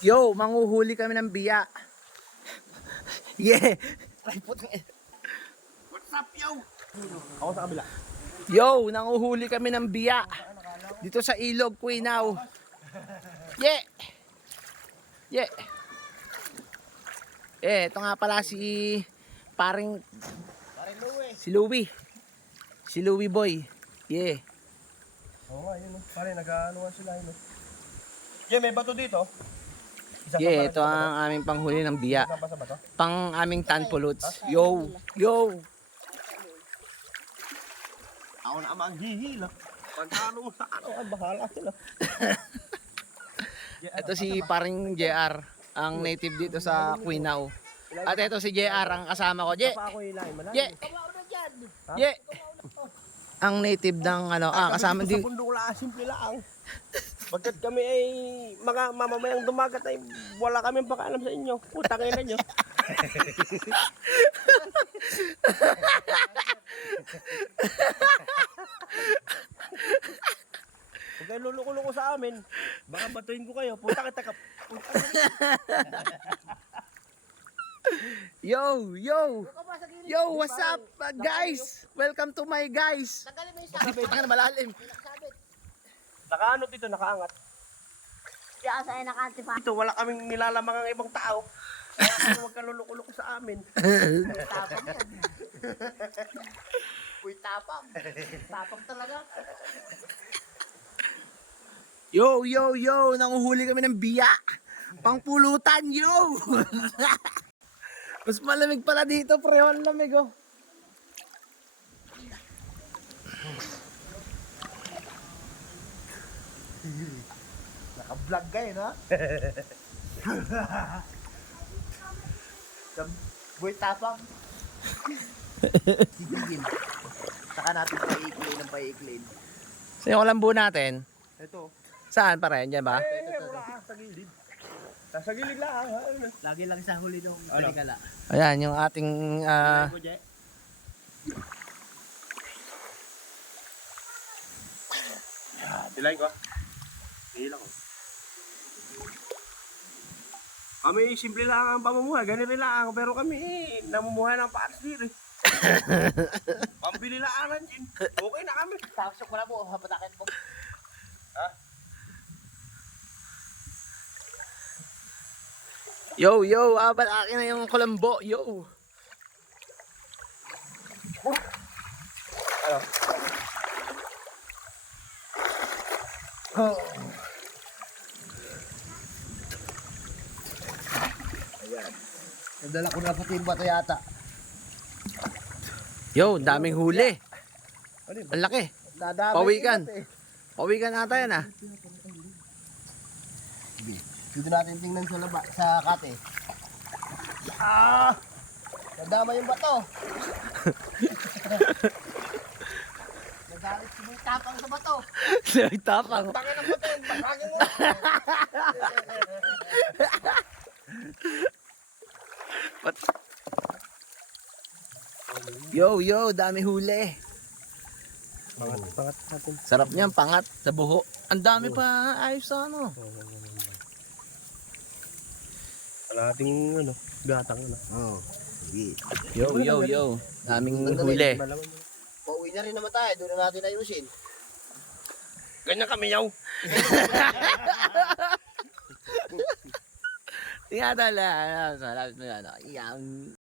Yo, manguhuli kami ng biya. Yeah. What's up, yo? Ako sa kabila. Yo, nanguhuli kami ng biya. Dito sa Ilog, Quinaw. Yeah. Yeah. Ito nga pala si paring si Louie. Si Louie boy. Yeah. Oo nga, yun. Pare, nag-aanuhan sila yun. Yeah, may bato dito. Yeah, ito ang aming panghuli ng biya. Isang pa sa bato? Pang aming tanpuluts. Yo, yo. Ako na ang hihila. Pagkano sa ano, ay bahala sila. Ito si paring JR, ang native dito sa Quinaw. At ito si JR, ang kasama ko. Je. Pa ako hilahin, malalim. Je. Je. Ang native ng ano, kasama din. din. Sa bundok lang, simple lang. Bagkat kami ay mga mamamayang dumagat ay wala kaming pakaalam sa inyo. Putang ina nyo. Huwag kayo luluko-luko sa amin. Baka batuin ko kayo. Putang ina ka. Yo, yo. Yo, what's up guys? Welcome to my guys. Putang na malalim. Nakaano dito, nakaangat. Diyan sa'yo nakaantipa. Dito, wala kaming nilalamang ang ibang tao. Kaya huwag ka luluko-luko sa amin. Tapang yan. Uy, tapang. Tapang talaga. Yo, yo, yo. Nanguhuli kami ng biya. Pangpulutan, yo. Mas malamig pala dito, pre. Ang lamig, oh. Naka-vlog kayo, no? Boy tapang. Higigil. Saka natin paiiklain ng paiiklain. So yung lambu natin, Ito. saan pa rin? Diyan ba? Wala sa gilid. Sa gilid lang. Lagi lang sa huli nung paligala. Ayan, yung ating Tilay ko. Hila ko. Kami simple lang ang pamumuhay, ganito lang pero kami namumuhay ng paas dito. Pambili lang din. Okay na kami. Tapos ko na po, hapatakin po. Ha? yo, yo, abal akin na yung kulambo, yo. Ano? Oh. Ayan. Nadala ko na pati yung bato yata. Yo, daming huli. Ano yun? Ang laki. Dadamay Pawikan. yung bato eh. Pawikan ata yan, ah. Sige. Dito natin tingnan sa laba, sa kate. Ah! Nadama yung bato. Nagalit si Boy Tapang sa bato. Nagtapang. Tangin ang bato, bakagin mo. Yo, yo, dami huli. Pangat natin. Sarap niyan, pangat sa buho. Ang dami pa, ayos sa ano. Wala ating ano, gatang ano. Oh, sige. Yo, yo, yo. Daming huli. Pauwi na rin naman tayo. Doon na natin ayusin. Ganyan kami yaw. Tingnan tala. Sarap na ano. Yan.